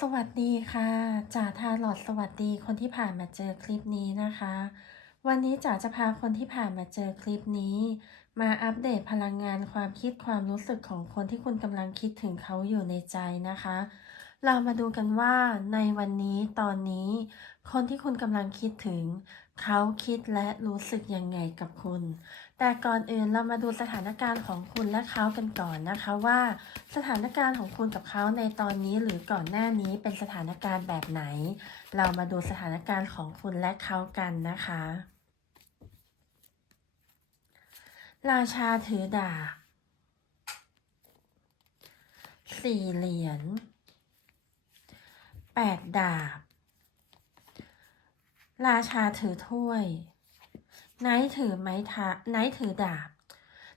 สวัสดีค่ะจ่าทาหลอดสวัสดีคนที่ผ่านมาเจอคลิปนี้นะคะ วันนี้จ่าจะพาคนที่ผ่านมาเจอคลิปนี้ มาอัปเดตพลังงานความคิดความรู้สึกของคนที่คุณกำลังคิดถึงเขาอยู่ในใจนะคะ เรามาดูกันว่าในวันนี้ตอนนี้ คนที่คุณกำลังคิดถึง เขาคิดและรู้สึกยังไงกับคุณ แต่ก่อนอื่นเรามาดูสถานการณ์ของคุณและเขากันก่อนนะคะว่า สถานการณ์ของคุณกับเขาในตอนนี้หรือก่อนหน้านี้เป็นสถานการณ์แบบไหน เรามาดูสถานการณ์ของคุณและเขากันนะคะ ราชาถือดาบสี่เหรียญแปดดาบ ราชาถือถ้วยไนท์ถือไม้ทะไนท์ถือดาบ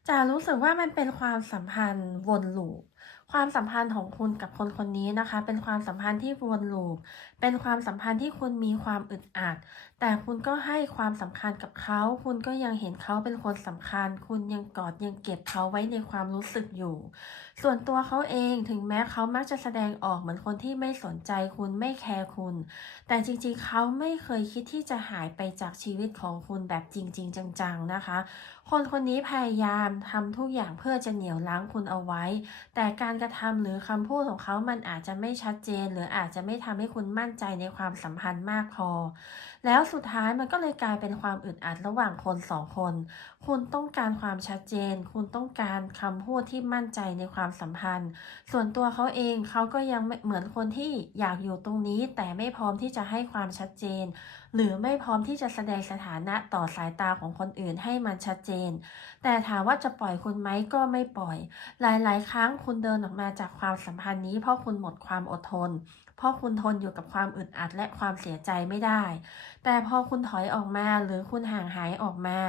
จะรู้สึกว่ามันเป็นความสัมพันธ์วนลูปความสัมพันธ์ของคุณกับคนคนนี้นะคะ เป็นความสัมพันธ์ที่วนลูปเป็นความสัมพันธ์ที่คุณมีความอึดอัด แต่คุณก็ให้ความสำคัญกับเขา คุณก็ยังเห็นเขาเป็นคนสำคัญ คุณยังกอดยังเก็บเขาไว้ในความรู้สึกอยู่ ส่วนตัวเขาเองถึงแม้เขามักจะแสดงออกเหมือนคนที่ไม่สนใจคุณไม่แคร์คุณ แต่จริงๆ เขาไม่เคยคิดที่จะหายไปจากชีวิตของคุณแบบจริง ๆ จังๆนะคะ คนคนนี้พยายามทำทุกอย่างเพื่อจะเหนี่ยวรั้งคุณเอาไว้ แต่การกระทำหรือคำพูดของเขามันอาจจะไม่ชัดเจน หรืออาจจะไม่ทำให้คุณมั่น่นใจในความสัมพันธ์มากพอ แล้วสุดท้ายมันก็เลยกลายเป็นความอึดอัดระหว่างคนสองคน คุณต้องการความชัดเจน คุณต้องการคำพูดที่มั่นใจในความสัมพันธ์ ส่วนตัวเขาเองเขาก็ยังเหมือนคนที่อยากอยู่ตรงนี้ แต่ไม่พร้อมที่จะให้ความชัดเจน หรือไม่พร้อมที่จะแสดงสถานะต่อสายตาของคนอื่นให้มันชัดเจน แต่ถามว่าจะปล่อยคุณไหมก็ไม่ปล่อย หลาย ๆ ครั้งคุณเดินออกมาจากความสัมพันธ์นี้เพราะคุณหมดความอดทน เพราะคุณทนอยู่กับความอึดอัดและความเสียใจไม่ได้ แต่พอคุณถอยออกมาหรือคุณห่างหายออกมา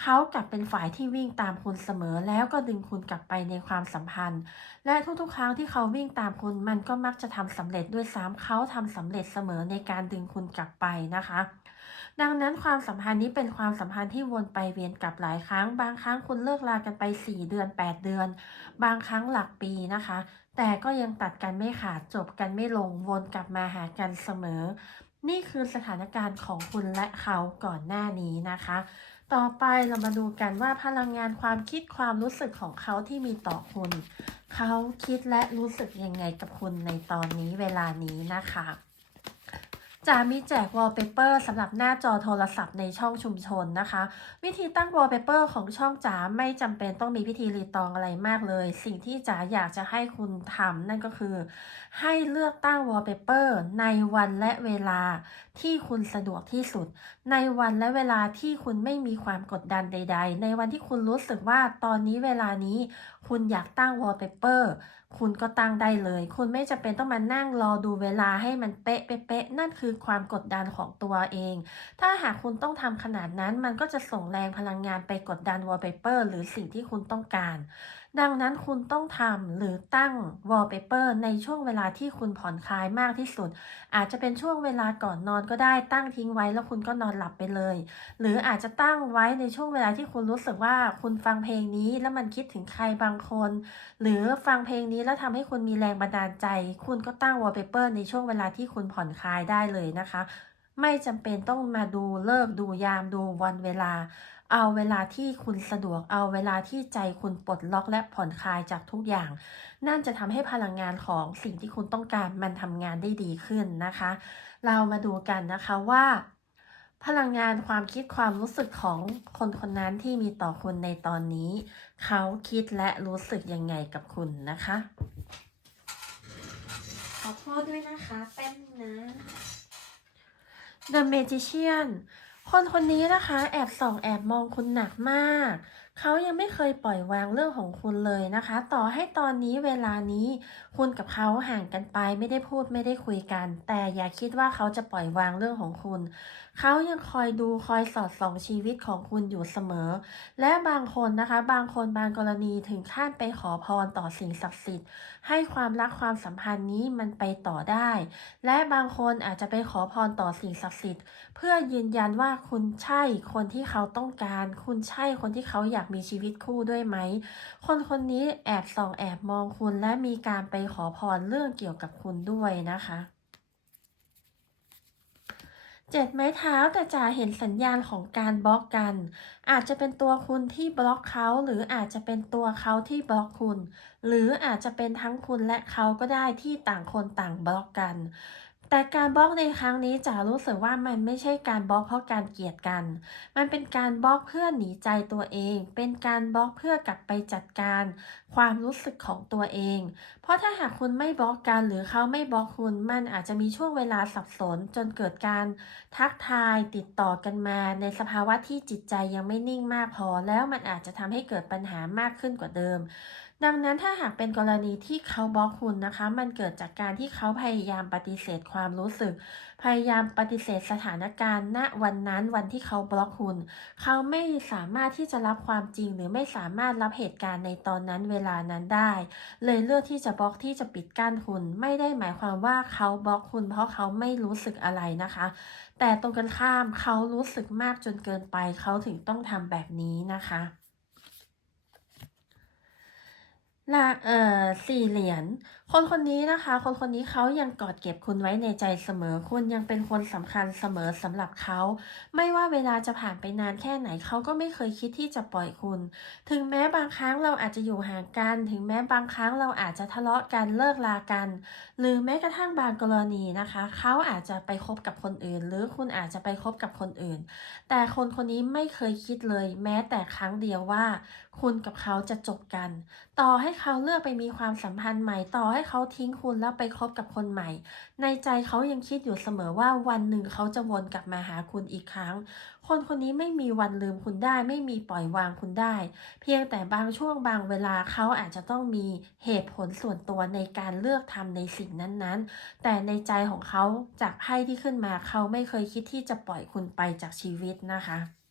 เขากลับเป็นฝ่ายที่วิ่งตามคุณเสมอแล้วก็ดึงคุณกลับไปในความสัมพันธ์ และทุกๆ ครั้งที่เขาวิ่งตามคุณมันก็มักจะทำสำเร็จด้วยซ้ำเขาทำสำเร็จเสมอในการดึงคุณกลับไปนะคะ ดังนั้นความสัมพันธ์นี้เป็นความสัมพันธ์ที่วนไปเวียนกลับหลายครั้ง บางครั้งคุณเลิกลากันไป 4 เดือน 8 เดือน บางครั้งหลักปีนะคะ แต่ก็ยังตัดกันไม่ขาดจบกันไม่ลงวนกลับมาหากันเสมอ นี่คือสถานการณ์ของคุณและเขาก่อนหน้านี้นะคะ ต่อไปเรามาดูกันว่าพลังงานความคิดความรู้สึกของเขาที่มีต่อคุณ เขาคิดและรู้สึกยังไงกับคุณในตอนนี้เวลานี้นะคะ จะมีแจกวอลเปเปอร์สำหรับหน้าจอโทรศัพท์ในช่องชุมชนนะคะ วิธีตั้งวอลเปเปอร์ของช่องจ๋าไม่จำเป็นต้องมีพิธีรีตองอะไรมากเลย สิ่งที่จ๋าอยากจะให้คุณทำนั่นก็คือ ให้เลือกตั้งวอลเปเปอร์ในวันและเวลาที่คุณสะดวกที่สุด ในวันและเวลาที่คุณไม่มีความกดดันใด ๆ ในวันที่คุณรู้สึกว่าตอนนี้เวลานี้ คุณอยากตั้งวอลเปเปอร์ คุณก็ตั้งได้เลย คุณไม่จำเป็นต้องมานั่งรอดูเวลาให้มันเป๊ะเป๊ะนั่นคือความกดดันของตัวเอง ถ้าหากคุณต้องทำขนาดนั้น มันก็จะส่งแรงพลังงานไปกดดันวอลเปเปอร์หรือสิ่งที่คุณต้องการ ดังนั้นคุณต้องทำหรือตั้งวอลเปเปอร์ในช่วงเวลาที่คุณผ่อนคลายมากที่สุด อาจจะเป็นช่วงเวลาก่อนนอนก็ได้ตั้งทิ้งไว้แล้วคุณก็นอนหลับไปเลย หรืออาจจะตั้งไว้ในช่วงเวลาที่คุณรู้สึกว่าคุณฟังเพลงนี้แล้วมันคิดถึงใครบางคน หรือฟังเพลงนี้แล้วทำให้คุณมีแรงบันดาลใจ คุณก็ตั้งวอลเปเปอร์ในช่วงเวลาที่คุณผ่อนคลายได้เลยนะคะ ไม่จำเป็นต้องมาดูเลิกดูยามดูวันเวลา เอาเวลาที่คุณสะดวก เอาเวลาที่ใจคุณปลดล็อกและผ่อนคลายจากทุกอย่าง นั่นจะทำให้พลังงานของสิ่งที่คุณต้องการมันทำงานได้ดีขึ้นนะคะ เรามาดูกันนะคะว่า พลังงานความคิดความรู้สึกของคนคนนั้นที่มีต่อคุณในตอนนี้ เขาคิดและรู้สึกยังไงกับคุณนะคะ ขอโทษด้วยนะคะแป๊บนะ The Magician คนคนนี้นะคะแอบส่องแอบมองคุณหนักมาก เขายังไม่เคยปล่อยวางเรื่องของคุณเลยนะคะ ต่อให้ตอนนี้เวลานี้ คุณกับเขาห่างกันไปไม่ได้พูดไม่ได้คุยกัน แต่อย่าคิดว่าเขาจะปล่อยวางเรื่องของคุณเขายังคอยดูคอยสอดส่องชีวิตของคุณอยู่เสมอ และบางคนนะคะ บางคนบางกรณีถึงขั้นไปขอพรต่อสิ่งศักดิ์สิทธิ์ ให้ความรักความสัมพันธ์นี้มันไปต่อได้ และบางคนอาจจะไปขอพรต่อสิ่งศักดิ์สิทธิ์ เพื่อยืนยันว่าคุณใช่คนที่เขาต้องการ คุณใช่คนที่เขาอยากมีชีวิตคู่ด้วยไหม คนคนนี้แอบส่องแอบมองคุณและมีการไปขอพรเรื่องเกี่ยวกับคุณด้วยนะคะ เจ็ดไม้เท้าแต่จ่าเห็นสัญญาณของการบล็อกกัน อาจจะเป็นตัวคุณที่บล็อกเขา หรืออาจจะเป็นตัวเขาที่บล็อกคุณ หรืออาจจะเป็นทั้งคุณและเขาก็ได้ที่ต่างคนต่างบล็อกกัน แต่การบล็อกในครั้งนี้จ๋ารู้สึกว่ามันไม่ใช่การบล็อกเพราะการเกลียดกัน มันเป็นการบล็อกเพื่อหนีใจตัวเอง เป็นการบล็อกเพื่อกลับไปจัดการ ความรู้สึกของตัวเอง เพราะถ้าหากคุณไม่บล็อกกันหรือเขาไม่บล็อกคุณ มันอาจจะมีช่วงเวลาสับสน จนเกิดการทักทายติดต่อกันมา ในสภาวะที่จิตใจยังไม่นิ่งมากพอ แล้วมันอาจจะทำให้เกิดปัญหามากขึ้นกว่าเดิม ดังนั้นถ้าหากเป็นกรณีที่เขาบล็อกคุณนะคะ มันเกิดจากการที่เขาพยายามปฏิเสธความรู้สึก พยายามปฏิเสธสถานการณ์ ณวันนั้นวันที่เขาบล็อกคุณ เขาไม่สามารถที่จะรับความจริง หรือไม่สามารถรับเหตุการณ์ในตอนนั้นเวลานั้นได้ เลยเลือกที่จะบล็อกที่จะปิดกั้นคุณ ไม่ได้หมายความว่าเขาบล็อกคุณ เพราะเขาไม่รู้สึกอะไรนะคะ แต่ตรงกันข้ามเขารู้สึกมากจนเกินไป เขาถึงต้องทำแบบนี้นะคะ ละเอ่อสี่เหรียญ คนคนนี้นะคะ คนคนนี้เขายังกอดเก็บคุณไว้ในใจเสมอ คุณยังเป็นคนสำคัญเสมอสำหรับเขา ไม่ว่าเวลาจะผ่านไปนานแค่ไหนเขาก็ไม่เคยคิดที่จะปล่อยคุณ ถึงแม้บางครั้งเราอาจจะอยู่ห่างกัน ถึงแม้บางครั้งเราอาจจะทะเลาะกันเลิกลากัน หรือแม้กระทั่งบางกรณีนะคะเขาอาจจะไปคบกับคนอื่น หรือคุณอาจจะไปคบกับคนอื่น แต่คนคนนี้ไม่เคยคิดเลย แม้แต่ครั้งเดียวว่า คุณกับเขาจะจบกัน ต่อให้เขาเลือกไปมีความสัมพันธ์ใหม่ต่อให้เขาทิ้งคุณแล้วไปคบกับคนใหม่ ในใจเขายังคิดอยู่เสมอว่าวันหนึ่งเขาจะวนกลับมาหาคุณอีกครั้ง คนคนนี้ไม่มีวันลืมคุณได้ ไม่มีปล่อยวางคุณได้ เพียงแต่บางช่วงบางเวลาเขาอาจจะต้องมีเหตุผลส่วนตัวในการเลือกทำในสิ่งนั้นๆ แต่ในใจของเขาจากไพ่ที่ขึ้นมาเขาไม่เคยคิดที่จะปล่อยคุณไปจากชีวิตนะคะ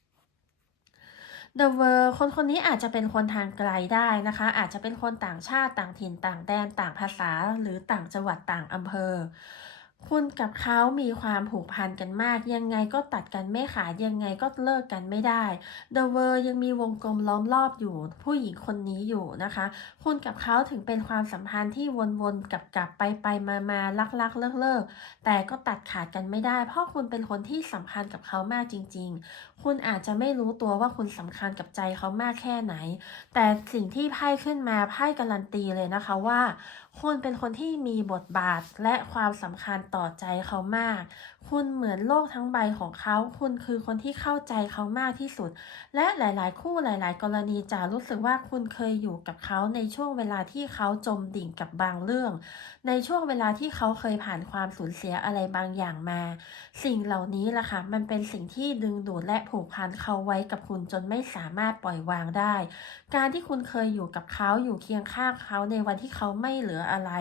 The World คนคนนี้อาจจะเป็นคนทางไกลได้นะคะ อาจจะเป็นคนต่างชาติต่างถิ่นต่างแดน ต่างภาษา หรือต่างจังหวัดต่างอำเภอ คุณกับเขามีความผูกพันกันมาก ยังไงก็ตัดกันไม่ขาดยังไงก็เลิกกันไม่ได้ The World ยังมีวงกลมล้อมรอบอยู่ ผู้หญิงคนนี้อยู่นะคะ คุณกับเขาถึงเป็นความสัมพันธ์ที่วนๆกลับไปไปมามาลักลักเลิกเลิกแต่ก็ตัดขาดกันไม่ได้ เพราะคุณเป็นคนที่สำคัญกับเขามากจริง ๆ คุณอาจจะไม่รู้ตัวว่าคุณสำคัญกับใจเขามากแค่ไหน แต่สิ่งที่ไพ่ขึ้นมาไพ่การันตีเลยนะคะว่าคุณเป็นคนที่มีบทบาทและความสำคัญต่อใจเขามาก คุณเหมือนโลกทั้งใบของเขา คุณคือคนที่เข้าใจเขามากที่สุด และหลาย ๆ คู่หลาย ๆ กรณีจะรู้สึกว่าคุณเคยอยู่กับเขาในช่วงเวลาที่เขาจมดิ่งกับบางเรื่อง ในช่วงเวลาที่เขาเคยผ่านความสูญเสียอะไรบางอย่างมา สิ่งเหล่านี้ล่ะค่ะ มันเป็นสิ่งที่ดึงดูดและผูกพันเขาไว้กับคุณจนไม่สามารถปล่อยวางได้ การที่คุณเคยอยู่กับเขาอยู่เคียงข้างเขาในวันที่เขาไม่เหลือออะไร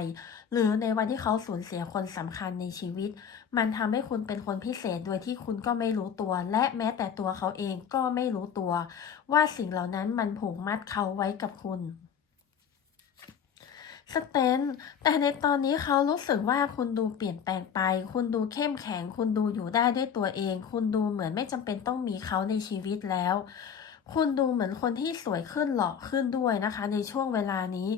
หรือในวันที่เขาสูญเสียคนสำคัญในชีวิต มันทำให้คุณเป็นคนพิเศษโดยที่คุณก็ไม่รู้ตัว และแม้แต่ตัวเขาเองก็ไม่รู้ตัว ว่าสิ่งเหล่านั้นมันผูกมัดเขาไว้กับคุณสเตนแต่ในตอนนี้เขารู้สึกว่าคุณดูเปลี่ยนแปลงไป คุณดูเข้มแข็ง คุณดูอยู่ได้ด้วยตัวเอง คุณดูเหมือนไม่จำเป็นต้องมีเขาในชีวิตแล้ว คุณดูเหมือนคนที่สวยขึ้นหล่อขึ้นด้วยนะคะ ในช่วงเวลานี้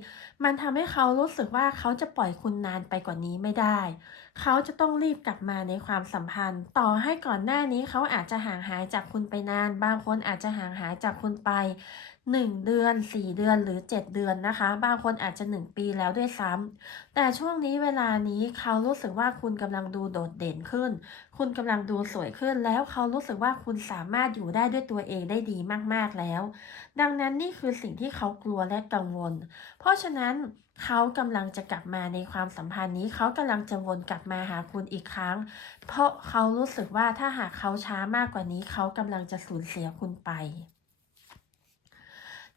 มันทำให้เขารู้สึกว่าเขาจะปล่อยคุณนานไปกว่านี้ไม่ได้ เขาจะต้องรีบกลับมาในความสัมพันธ์ ต่อให้ก่อนหน้านี้เขาอาจจะห่างหายจากคุณไปนาน บางคนอาจจะห่างหายจากคุณไป1 เดือน 4 เดือนหรือ 7 เดือนนะคะ บางคนอาจจะ 1 ปีแล้วด้วยซ้ำแต่ช่วงนี้เวลานี้เขารู้สึกว่าคุณกำลังดูโดดเด่นขึ้น คุณกำลังดูสวยขึ้น แล้วเขารู้สึกว่าคุณสามารถอยู่ได้ด้วยตัวเองได้ดีมากๆแล้ว ดังนั้นนี่คือสิ่งที่เขากลัวและกังวล เพราะฉะนั้นเขากำลังจะกลับมาในความสัมพันธ์นี้ เขากำลังจะวนกลับมาหาคุณอีกครั้ง เพราะเขารู้สึกว่าถ้าหากเขาช้ามากกว่านี้ เขากำลังจะสูญเสียคุณไป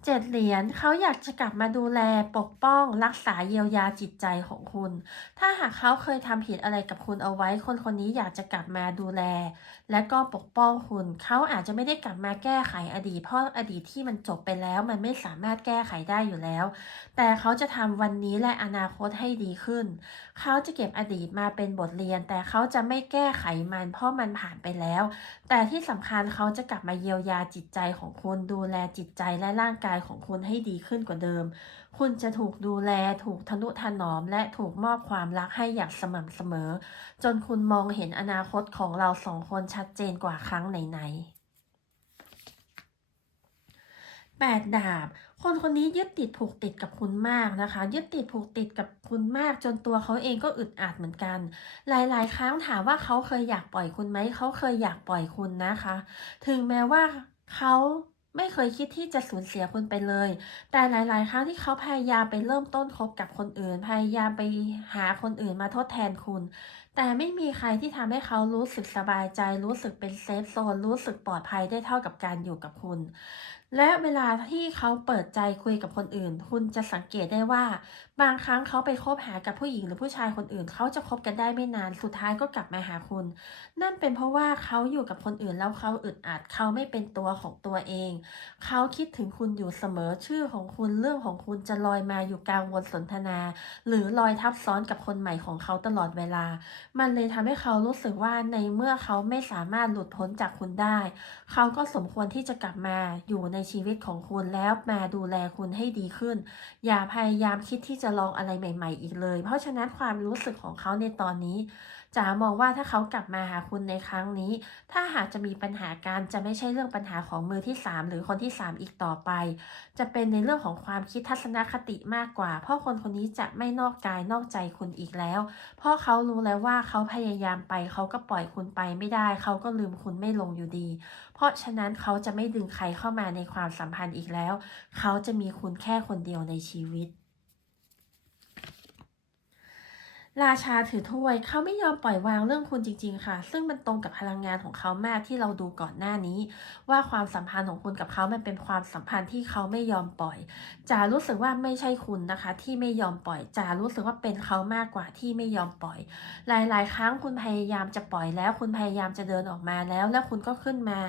เจ็ดเหรียญเขาอยากจะกลับมาดูแลปกป้องรักษาเยียวยาจิตใจของคุณ ถ้าหากเขาเคยทำผิดอะไรกับคุณเอาไว้ คนคนนี้อยากจะกลับมาดูแล และก็ปกป้องคุณ เขาอาจจะไม่ได้กลับมาแก้ไขอดีต เพราะอดีตที่มันจบไปแล้ว มันไม่สามารถแก้ไขได้อยู่แล้ว แต่เขาจะทำวันนี้และอนาคตให้ดีขึ้น เขาจะเก็บอดีตมาเป็นบทเรียน แต่เขาจะไม่แก้ไขมัน เพราะมันผ่านไปแล้วแต่ที่สำคัญเขาจะกลับมาเยียวยาจิตใจของคุณดูแลจิตใจและร่างกายของคุณให้ดีขึ้นกว่าเดิม คุณจะถูกดูแลถูกทนุถนอม และถูกมอบความรักให้อย่างสม่ำเสมอ จนคุณมองเห็นอนาคตของเราสองคนชัดเจนกว่าครั้งไหนๆ แปดดาบ คนคนนี้ยึดติดผูกติดกับคุณมากนะคะ ยึดติดผูกติดกับคุณมากจนตัวเขาเองก็อึดอัดเหมือนกัน หลายๆ ครั้งถามว่าเขาเคยอยากปล่อยคุณไหม เขาเคยอยากปล่อยคุณนะคะ ถึงแม้ว่าเขาไม่เคยคิดที่จะสูญเสียคุณไปเลย แต่หลาย ๆ ครั้งที่เขาพยายามไปเริ่มต้นคบกับคนอื่น พยายามไปหาคนอื่นมาทดแทนคุณ แต่ไม่มีใครที่ทำให้เขารู้สึกสบายใจ รู้สึกเป็นเซฟโซน รู้สึกปลอดภัยได้เท่ากับการอยู่กับคุณ และเวลาที่เขาเปิดใจคุยกับคนอื่น คุณจะสังเกตได้ว่า บางครั้งเขาไปคบหากับผู้หญิงหรือผู้ชายคนอื่น เขาจะคบกันได้ไม่นานสุดท้ายก็กลับมาหาคุณ นั่นเป็นเพราะว่าเขาอยู่กับคนอื่นแล้วเขาอึดอัดเขาไม่เป็นตัวของตัวเอง เขาคิดถึงคุณอยู่เสมอชื่อของคุณเรื่องของคุณจะลอยมาอยู่กลางวงสนทนา หรือลอยทับซ้อนกับคนใหม่ของเขาตลอดเวลา มันเลยทำให้เขารู้สึกว่าในเมื่อเขาไม่สามารถหลุดพ้นจากคุณได้ เขาก็สมควรที่จะกลับมาอยู่ในชีวิตของคุณแล้วมาดูแลคุณให้ดีขึ้น อย่าพยายามคิดที่จะลองอะไรใหม่ ๆ อีกเลย เพราะฉะนั้นความรู้สึกของเขาในตอนนี้ จ๋ามองว่าถ้าเขากลับมาหาคุณในครั้งนี้ ถ้าหากจะมีปัญหาการจะไม่ใช่เรื่องปัญหาของมือที่ 3 หรือคนที่ 3 อีกต่อไป จะเป็นในเรื่องของความคิดทัศนคติมากกว่า เพราะคนคนนี้จะไม่นอกกายนอกใจคุณอีกแล้ว เพราะเขารู้แล้วว่าเขาพยายามไป เขาก็ปล่อยคุณไปไม่ได้ เขาก็ลืมคุณไม่ลงอยู่ดี เพราะฉะนั้นเขาจะไม่ดึงใครเข้ามาในความสัมพันธ์อีกแล้ว เขาจะมีคุณแค่คนเดียวในชีวิต ราชาถือถ้วยเขาไม่ยอมปล่อยวางเรื่องคุณจริง ๆ ค่ะ ซึ่งมันตรงกับพลังงานของเขามากที่เราดูก่อนหน้านี้ ว่าความสัมพันธ์ของคุณกับเขามันเป็นความสัมพันธ์ที่เขาไม่ยอมปล่อยจ๋ารู้สึกว่าไม่ใช่คุณนะคะ ที่ไม่ยอมปล่อยจ๋ารู้สึกว่าเป็นเขามากกว่าที่ไม่ยอมปล่อย หลาย ๆ ครั้งคุณพยายามจะปล่อยแล้ว คุณพยายามจะเดินออกมาแล้ว แล้วคุณก็ขึ้นมา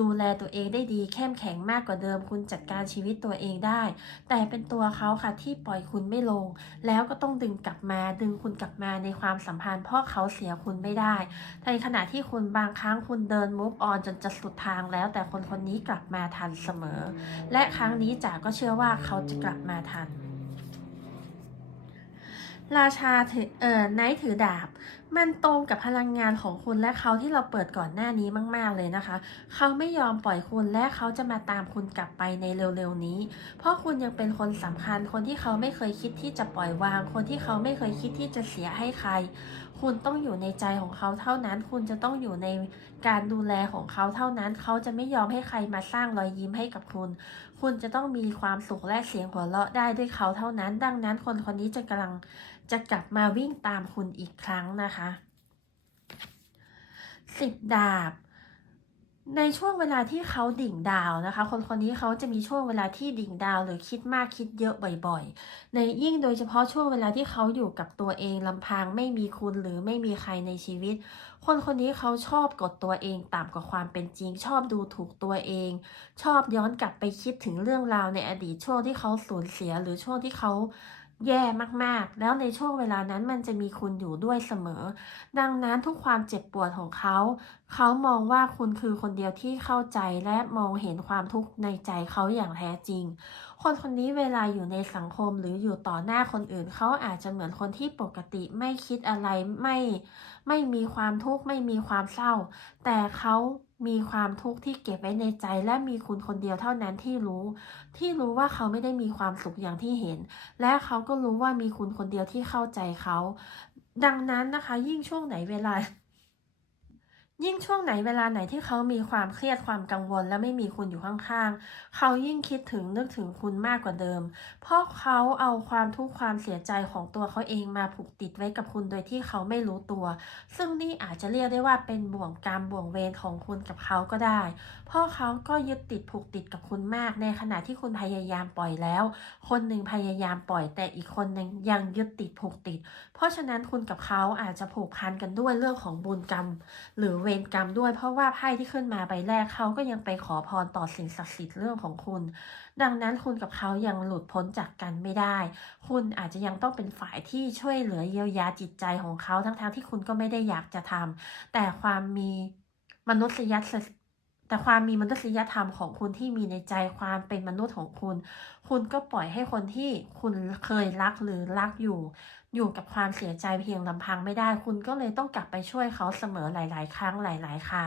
ดูแลตัวเองได้ดีเข้มแข็งมากกว่าเดิม คุณจัดการชีวิตตัวเองได้ แต่เป็นตัวเขาค่ะที่ปล่อยคุณไม่ลง แล้วก็ต้องดึงกลับมาดึงคุณกลับมาในความสัมพันธ์เพราะเขาเสียคุณไม่ได้ ในขณะที่คุณบางครั้งคุณเดินมุฟออนจนจะสุดทางแล้ว แต่คนคนนี้กลับมาทันเสมอ และครั้งนี้จ๋าก็เชื่อว่าเขาจะกลับมาทัน ราชาถือเอ่อไนท์ถือดาบ มันตรงกับพลังงานของคุณและเขาที่เราเปิดก่อนหน้านี้มาก ๆ เลยนะคะ เขาไม่ยอมปล่อยคุณและเขาจะมาตามคุณกลับไปในเร็ว ๆ นี้ เพราะคุณยังเป็นคนสำคัญคนที่เขาไม่เคยคิดที่จะปล่อยวาง คนที่เขาไม่เคยคิดที่จะเสียให้ใคร คุณต้องอยู่ในใจของเขาเท่านั้น คุณจะต้องอยู่ในการดูแลของเขาเท่านั้น เขาจะไม่ยอมให้ใครมาสร้างรอยยิ้มให้กับคุณ คุณจะต้องมีความสุขและเสียงหัวเราะได้ด้วยเขาเท่านั้น ดังนั้นคนคนนี้จะกำลัง จะกลับมาวิ่งตามคุณอีกครั้งนะคะสิบดาบ ในช่วงเวลาที่เขาดิ่งดาวนะคะ คนคนนี้เขาจะมีช่วงเวลาที่ดิ่งดาวหรือคิดมากคิดเยอะบ่อยๆ ในยิ่งโดยเฉพาะช่วงเวลาที่เขาอยู่กับตัวเองลำพังไม่มีคุณหรือไม่มีใครในชีวิต คนคนนี้เขาชอบกดตัวเองต่ำกว่าความเป็นจริง ชอบดูถูกตัวเอง ชอบย้อนกลับไปคิดถึงเรื่องราวในอดีตช่วงที่เขาสูญเสียหรือช่วงที่เขาแย่มากๆ แล้วในช่วงเวลานั้นมันจะมีคุณอยู่ด้วยเสมอ ดังนั้นทุกความเจ็บปวดของเขา เขามองว่าคุณคือคนเดียวที่เข้าใจและมองเห็นความทุกข์ในใจเขาอย่างแท้จริง คนคนนี้เวลาอยู่ในสังคมหรืออยู่ต่อหน้าคนอื่น เขาอาจจะเหมือนคนที่ปกติไม่คิดอะไรไม่ไม่มีความทุกข์ไม่มีความเศร้า แต่เขา มีความทุกข์ที่เก็บไว้ในใจ และมีคุณคนเดียวเท่านั้นที่รู้ ที่รู้ว่าเขาไม่ได้มีความสุขอย่างที่เห็น และเขาก็รู้ว่ามีคุณคนเดียวที่เข้าใจเขา ดังนั้นนะคะ ยิ่งช่วงไหนเวลา ยิ่งช่วงไหนเวลาไหนที่เขามีความเครียดความกังวล และไม่มีคุณอยู่ข้างๆ เขายิ่งคิดถึงนึกถึงคุณมากกว่าเดิม เพราะเขาเอาความทุกข์ความเสียใจของตัวเขาเองมาผูกติดไว้กับคุณโดยที่เขาไม่รู้ตัว ซึ่งนี่อาจจะเรียกได้ว่าเป็นบ่วงกรรมบ่วงเวรของคุณกับเขาก็ได้ พราะเขาก็ยึดติดผูกติดกับคุณมาก ในขณะที่คุณพยายามปล่อยแล้ว คนหนึ่งพยายามปล่อย แต่อีกคนหนึ่งยังยึดติดผูกติด เพราะฉะนั้นคุณกับเขาอาจจะผูกพันกันด้วยเรื่องของบุญกรรม หรือเวรกรรมด้วย เพราะว่าไพ่ที่ขึ้นมาใบแรกเขาก็ยังไปขอพรต่อสิ่งศักดิ์สิทธิ์เรื่องของคุณ ดังนั้นคุณกับเขายังหลุดพ้นจากกันไม่ได้ คุณอาจจะยังต้องเป็นฝ่ายที่ช่วยเหลือเยียวยาจิตใจของเขาทั้งๆทที่คุณก็ไม่ได้อยากจะทำแต่ความมีมนุษยธรรม แต่ความมีมนุษยธรรมของคุณที่มีในใจความเป็นมนุษย์ของคุณ คุณก็ปล่อยให้คนที่คุณเคยรักหรือรักอยู่ อยู่กับความเสียใจเพียงลำพังไม่ได้ คุณก็เลยต้องกลับไปช่วยเขาเสมอหลาย ๆ ครั้งหลาย ๆ คา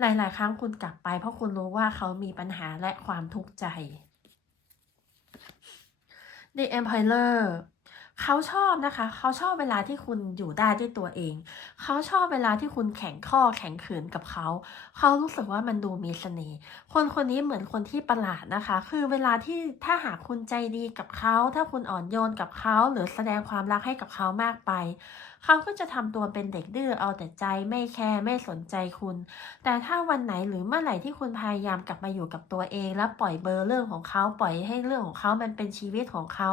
หลาย ๆ ครั้งคุณกลับไป เพราะคุณรู้ว่าเขามีปัญหาและความทุกข์ใจ The Emperor เขาชอบนะคะ เขาชอบเวลาที่คุณอยู่ได้ด้วยตัวเอง เขาชอบเวลาที่คุณแข็งข้อแข็งขืนกับเขา เขารู้สึกว่ามันดูมีเสน่ห์ คนคนนี้เหมือนคนที่ประหลาดนะคะ คือเวลาที่ถ้าหากคุณใจดีกับเขา ถ้าคุณอ่อนโยนกับเขา หรือแสดงความรักให้กับเขามากไป เขาก็จะทำตัวเป็นเด็กดื้อเอาแต่ใจไม่แคร์ไม่สนใจคุณ แต่ถ้าวันไหนหรือเมื่อไหร่ที่คุณพยายามกลับมาอยู่กับตัวเอง แล้วปล่อยเบอร์เรื่องของเขาปล่อยให้เรื่องของเขามันเป็นชีวิตของเขา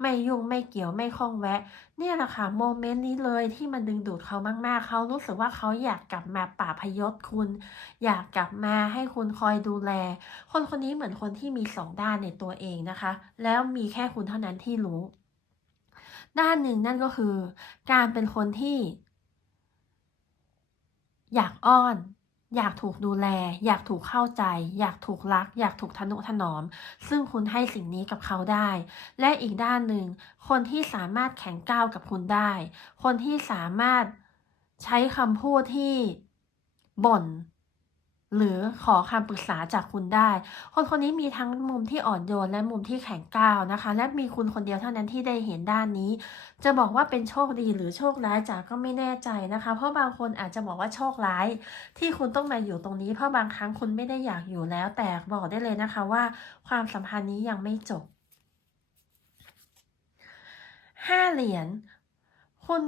ไม่ยุ่งไม่เกี่ยวไม่ข้องแวะ เนี่ยแหละค่ะโมเมนต์นี้เลยที่มันดึงดูดเขามากๆเขารู้สึกว่าเขาอยากกลับมาป่าพยศคุณ อยากกลับมาให้คุณคอยดูแล คนคนนี้เหมือนคนที่มีสองด้านในตัวเองนะคะ แล้วมีแค่คุณเท่านั้นที่รู้ ด้านหนึ่งนั่นก็คือ การเป็นคนที่ อยากอ้อน อยากถูกดูแล อยากถูกเข้าใจ อยากถูกรัก อยากถูกทนุถนอม ซึ่งคุณให้สิ่งนี้กับเขาได้ และอีกด้านหนึ่ง คนที่สามารถแข็งก้าวกับคุณได้ คนที่สามารถใช้คำพูดที่บ่น หรือขอคำปรึกษาจากคุณได้ คนคนนี้มีทั้งมุมที่อ่อนโยนและมุมที่แข็งก้าวนะคะ และมีคุณคนเดียวเท่านั้นที่ได้เห็นด้านนี้ จะบอกว่าเป็นโชคดีหรือโชคร้ายจ๋าก็ไม่แน่ใจนะคะ เพราะบางคนอาจจะบอกว่าโชคร้าย ที่คุณต้องมาอยู่ตรงนี้ เพราะบางครั้งคุณไม่ได้อยากอยู่แล้ว แต่บอกได้เลยนะคะว่า ความสัมพันธ์นี้ยังไม่จบห้าเหรียญคุณ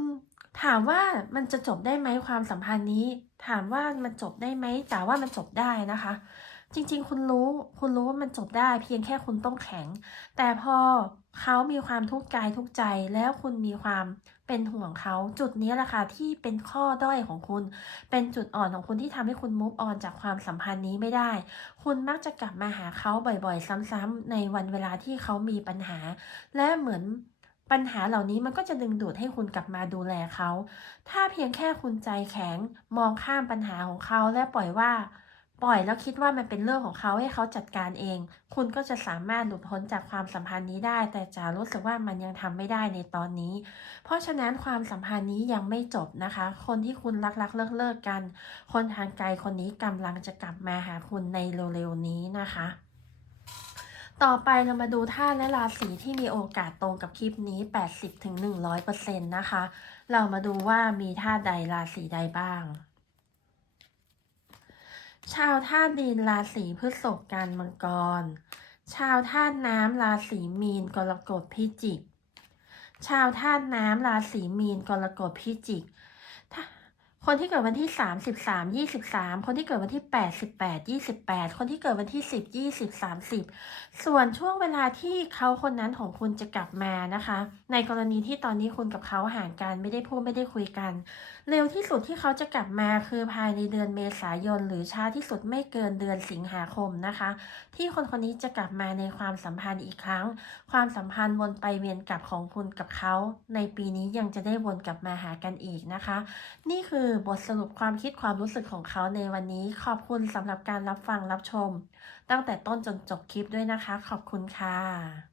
ถามว่ามันจะจบได้ไหมความสัมพันธ์นี้ ถามว่ามันจบได้ไหมจ๋าว่ามันจบได้นะคะ จริงๆ คุณรู้คุณรู้ว่ามันจบได้ เพียงแค่คุณต้องแข็ง แต่พอเขามีความทุกข์กายทุกข์ใจแล้วคุณมีความเป็นห่วงเขาจุดนี้แหละค่ะที่เป็นข้อด้อยของคุณ เป็นจุดอ่อนของคุณที่ทำให้คุณมุฟออนจากความสัมพันธ์นี้ไม่ได้ คุณมักจะกลับมาหาเขาบ่อยๆ ซ้ำๆในวันเวลาที่เขามีปัญหา และเหมือน ปัญหาเหล่านี้มันก็จะดึงดูดให้คุณกลับมาดูแลเขา ถ้าเพียงแค่คุณใจแข็งมองข้ามปัญหาของเขาและปล่อยว่า ปล่อยแล้วคิดว่ามันเป็นเรื่องของเขาให้เขาจัดการเอง คุณก็จะสามารถหลุดพ้นจากความสัมพันธ์นี้ได้ แต่จ๋ารู้สึกว่ามันยังทำไม่ได้ในตอนนี้ เพราะฉะนั้นความสัมพันธ์นี้ยังไม่จบนะคะ คนที่คุณรักรักเลิกเลิกกัน คนทางไกลคนนี้กำลังจะกลับมาหาคุณในเร็วๆนี้นะคะ ต่อไปเรามาดูธาตุและราศีที่มีโอกาสตรงกับคลิปนี้ 80-100%นะคะ เรามาดูว่ามีธาตุใดราศีใดบ้าง ชาวธาตุดินราศีพฤษภกันมังกร ชาวธาตุน้ำราศีมีนกรกฎพิจิก ชาวธาตุน้ำราศีมีนกรกฎพิจิก คนที่เกิดวันที่ 33 23 คนที่เกิดวันที่88 28 คนที่เกิดวันที่ 10 20 30 ส่วนช่วงเวลาที่เขาคนนั้นของคุณจะกลับมานะคะ ในกรณีที่ตอนนี้คุณกับเขาห่างกันไม่ได้พูดไม่ได้คุยกัน เร็วที่สุดที่เขาจะกลับมาคือภายในเดือนเมษายน หรือช้าที่สุดไม่เกินเดือนสิงหาคมนะคะ ที่คนคนนี้จะกลับมาในความสัมพันธ์อีกครั้ง ความสัมพันธ์วนไปเวียนกลับของคุณกับเขา ในปีนี้ยังจะได้วนกลับมาหากันอีกนะคะ นี่คืออบทสรุปความคิดความรู้สึกของเขาในวันนี้ ขอบคุณสำหรับการรับฟังรับชม ตั้งแต่ต้นจนจบคลิปด้วยนะคะ ขอบคุณค่ะ